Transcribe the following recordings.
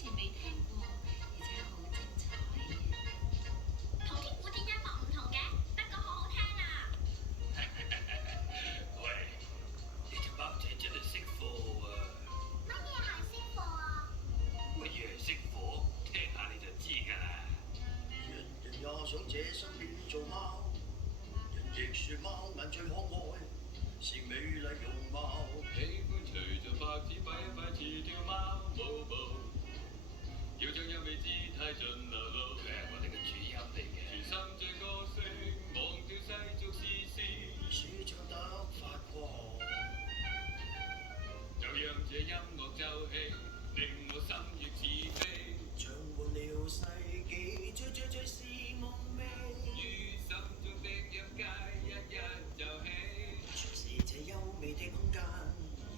前未聽過，而且好精彩。同天古典音樂唔同嘅，不過好好聽啊！喂，你隻貓仔真係識貨啊！乜嘢係識貨啊？乜嘢係識貨？聽下你就知㗎啦。人人也想這生變做貓，人亦說貓眼最可愛，是美麗容貌。喜歡隨着拍子擺一擺似條貓毛毛，要將優美姿態盡流露。佢係我哋嘅主音嚟嘅。全心這個性，忘掉世俗事事，舒暢得發狂。就讓這音樂奏起，令我心悅似飛。唱換了世紀，追是夢寐。於心中的音階一一奏起，全是這優美的空間，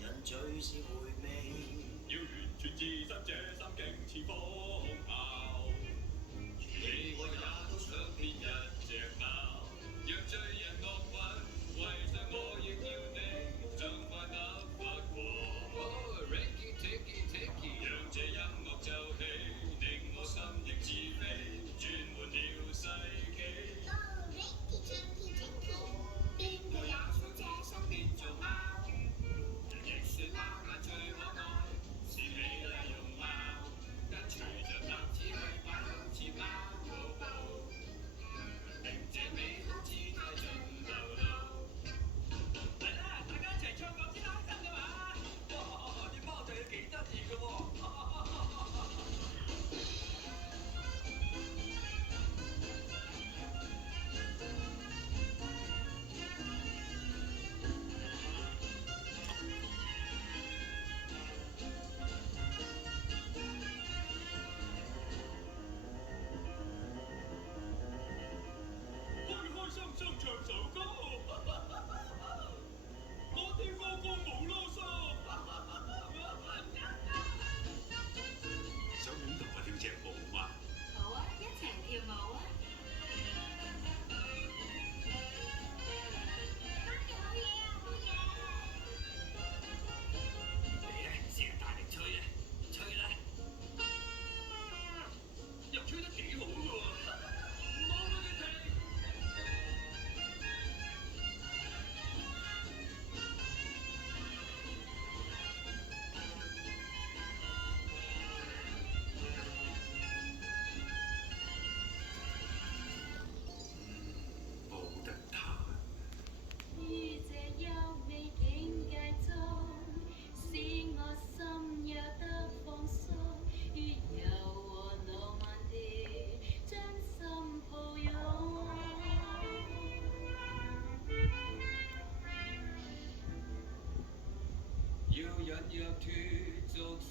人最是回味。要完全置身這心境似風貌，你我也都想變一隻貓，讓醉人樂韻，為着我亦要你，像快得發狂。Ricky Ticky Ticky，讓這音樂奏起，令我心亦自飛，轉換了世紀。Rinky Tinky Tinky，邊個也想這生變做貓？人亦說貓眼最可愛，是美麗容貌，但隨着拍子去擺好似貓寶寶，令這美好姿態盡流露。嚟啦，大家一齊唱咁先開心㗎嘛！哇，啲貓仔幾得意㗎喎！開心心唱首歌，我啲歌歌冇囉嗦。想唔同我跳隻舞嘛？好啊，一齊跳舞啊！媽咪好嘢啊，好嘢！你咧，試下大力吹啊，吹啦！又吹得幾好㗎喎！冇乜問題。冇得彈。於這優美境界中，使我心也得放鬆，於柔和浪漫地將心抱擁。要引入脫俗世